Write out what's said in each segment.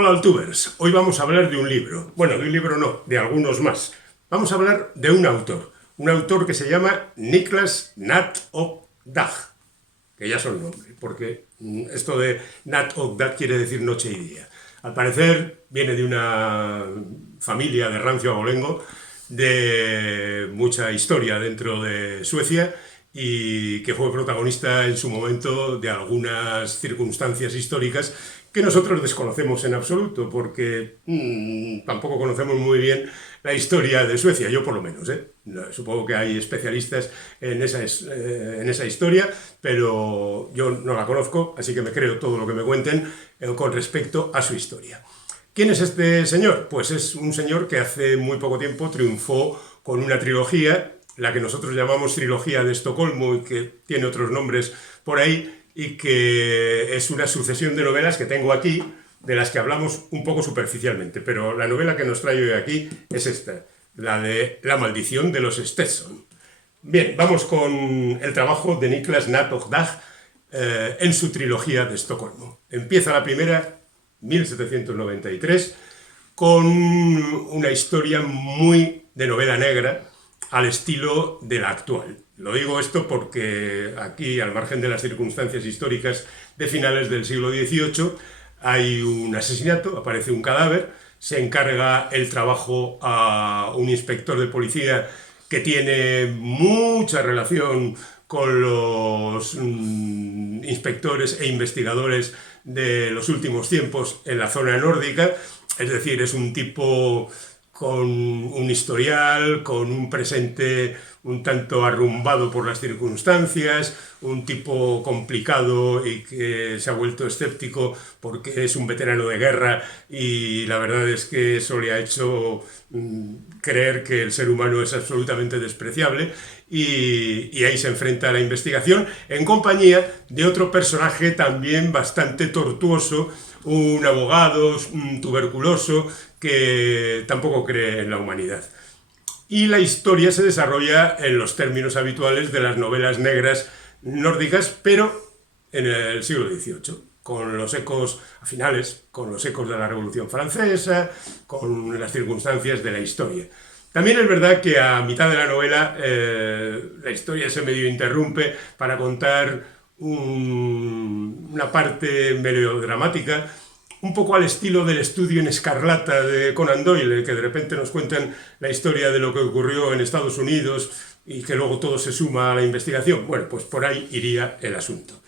Hola Altubers, hoy vamos a hablar de un libro. Bueno, de un libro no, de algunos más. Vamos a hablar de un autor que se llama Niklas Natt och Dag, que ya son nombres, porque esto de Natt och Dag quiere decir noche y día. Al parecer viene de una familia de rancio abolengo, de mucha historia dentro de Suecia y que fue protagonista en su momento de algunas circunstancias históricas que nosotros desconocemos en absoluto, porque tampoco conocemos muy bien la historia de Suecia, yo por lo menos. Supongo que hay especialistas en esa historia, pero yo no la conozco, así que me creo todo lo que me cuenten con respecto a su historia. ¿Quién es este señor? Pues es un señor que hace muy poco tiempo triunfó con una trilogía, la que nosotros llamamos Trilogía de Estocolmo y que tiene otros nombres por ahí, y que es una sucesión de novelas que tengo aquí, de las que hablamos un poco superficialmente, pero la novela que nos traigo hoy aquí es esta, la de La maldición de los Stetson. Bien, vamos con el trabajo de Niklas Natt och Dag en su trilogía de Estocolmo. Empieza la primera, 1793, con una historia muy de novela negra, al estilo de la actual. Lo digo esto porque aquí, al margen de las circunstancias históricas de finales del siglo XVIII, hay un asesinato, aparece un cadáver, se encarga el trabajo a un inspector de policía que tiene mucha relación con los inspectores e investigadores de los últimos tiempos en la zona nórdica, es decir, es un tipo con un historial, con un presente un tanto arrumbado por las circunstancias, un tipo complicado y que se ha vuelto escéptico porque es un veterano de guerra y la verdad es que eso le ha hecho creer que el ser humano es absolutamente despreciable y ahí se enfrenta a la investigación en compañía de otro personaje también bastante tortuoso, un abogado, un tuberculoso, que tampoco cree en la humanidad. Y la historia se desarrolla en los términos habituales de las novelas negras nórdicas, pero en el siglo XVIII, con los ecos a finales, con los ecos de la Revolución Francesa, con las circunstancias de la historia. También es verdad que a mitad de la novela la historia se medio interrumpe para contar una parte melodramática, un poco al estilo del Estudio en Escarlata de Conan Doyle, que de repente nos cuentan la historia de lo que ocurrió en Estados Unidos y que luego todo se suma a la investigación. Bueno, pues por ahí iría el asunto.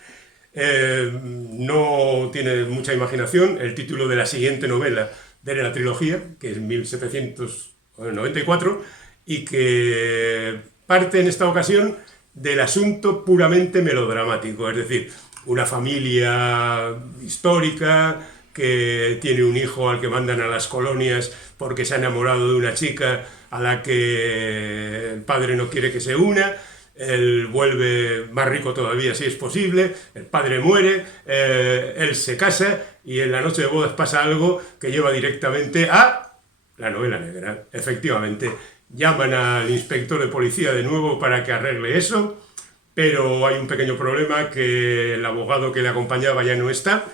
No tiene mucha imaginación el título de la siguiente novela de la trilogía, que es 1794, y que parte en esta ocasión del asunto puramente melodramático, es decir, una familia histórica que tiene un hijo al que mandan a las colonias porque se ha enamorado de una chica a la que el padre no quiere que se una, él vuelve más rico todavía si es posible, el padre muere, él se casa y en la noche de bodas pasa algo que lleva directamente a la novela negra. Efectivamente, llaman al inspector de policía de nuevo para que arregle eso, pero hay un pequeño problema, que el abogado que le acompañaba ya no está,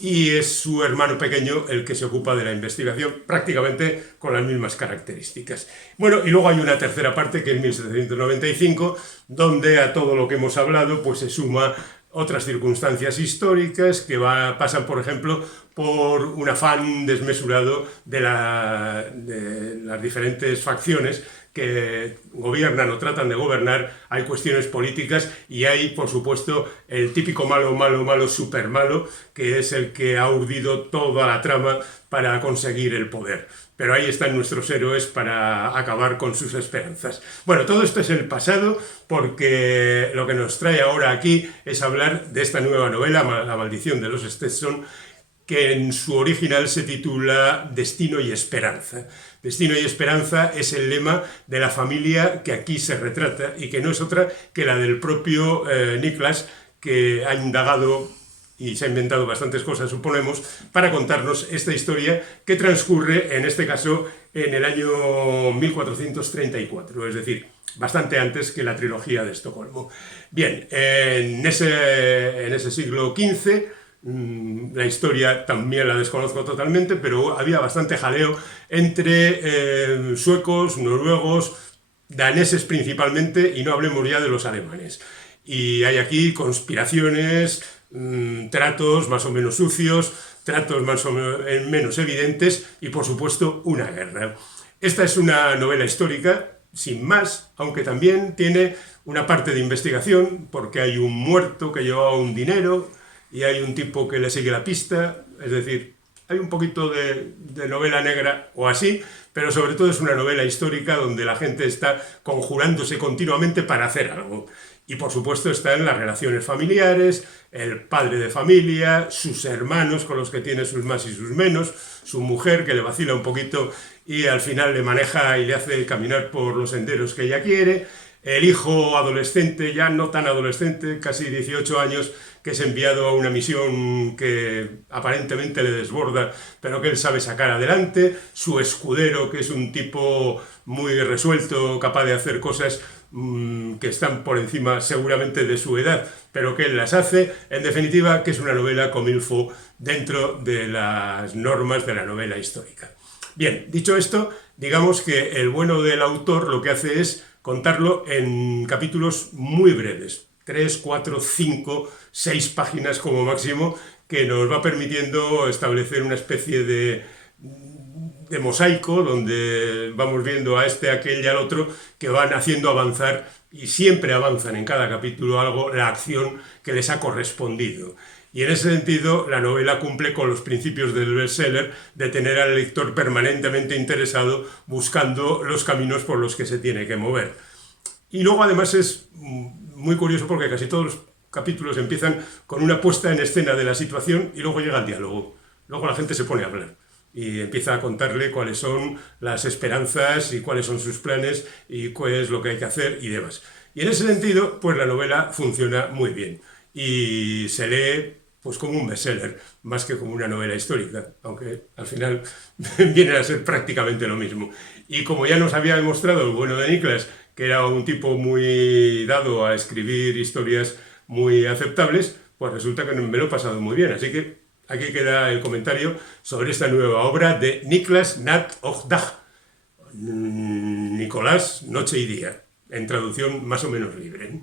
y es su hermano pequeño el que se ocupa de la investigación, prácticamente con las mismas características. Bueno, y luego hay una tercera parte, que es 1795, donde a todo lo que hemos hablado pues se suma otras circunstancias históricas que pasan, por ejemplo, por un afán desmesurado de las diferentes facciones que gobiernan o tratan de gobernar. Hay cuestiones políticas y hay, por supuesto, el típico malo, súper malo, que es el que ha urdido toda la trama para conseguir el poder. Pero ahí están nuestros héroes para acabar con sus esperanzas. Bueno, todo esto es el pasado, porque lo que nos trae ahora aquí es hablar de esta nueva novela, La maldición de los Stetson, que en su original se titula Destino y Esperanza. Destino y Esperanza es el lema de la familia que aquí se retrata y que no es otra que la del propio Niklas, que ha indagado y se ha inventado bastantes cosas, suponemos, para contarnos esta historia que transcurre, en este caso, en el año 1434, es decir, bastante antes que la trilogía de Estocolmo. Bien, en ese siglo XV La historia también la desconozco totalmente, pero había bastante jaleo entre suecos, noruegos, daneses principalmente, y no hablemos ya de los alemanes. Y hay aquí conspiraciones, tratos más o menos sucios, tratos más o menos evidentes y por supuesto una guerra. Esta es una novela histórica, sin más, aunque también tiene una parte de investigación, porque hay un muerto que llevaba un dinero y hay un tipo que le sigue la pista, es decir, hay un poquito de novela negra o así, pero sobre todo es una novela histórica donde la gente está conjurándose continuamente para hacer algo. Y por supuesto están las relaciones familiares, el padre de familia, sus hermanos con los que tiene sus más y sus menos, su mujer que le vacila un poquito y al final le maneja y le hace caminar por los senderos que ella quiere, el hijo adolescente, ya no tan adolescente, casi 18 años, que es enviado a una misión que aparentemente le desborda, pero que él sabe sacar adelante, su escudero, que es un tipo muy resuelto, capaz de hacer cosas que están por encima seguramente de su edad, pero que él las hace. En definitiva, que es una novela comme il faut dentro de las normas de la novela histórica. Bien, dicho esto, digamos que el bueno del autor lo que hace es contarlo en capítulos muy breves, 3, 4, 5, 6 páginas como máximo, que nos va permitiendo establecer una especie de mosaico donde vamos viendo a este, a aquel y al otro que van haciendo avanzar y siempre avanzan en cada capítulo algo la acción que les ha correspondido. Y en ese sentido la novela cumple con los principios del bestseller de tener al lector permanentemente interesado buscando los caminos por los que se tiene que mover. Y luego además es muy curioso porque casi todos los capítulos empiezan con una puesta en escena de la situación y luego llega el diálogo. Luego la gente se pone a hablar y empieza a contarle cuáles son las esperanzas y cuáles son sus planes y qué es lo que hay que hacer y demás. Y en ese sentido, pues la novela funciona muy bien y se lee pues como un bestseller, más que como una novela histórica, aunque al final viene a ser prácticamente lo mismo. Y como ya nos había demostrado el bueno de Niklas, que era un tipo muy dado a escribir historias muy aceptables, pues resulta que me lo he pasado muy bien. Así que aquí queda el comentario sobre esta nueva obra de Niklas Natt och Dag, Nicolás, Noche y Día, en traducción más o menos libre.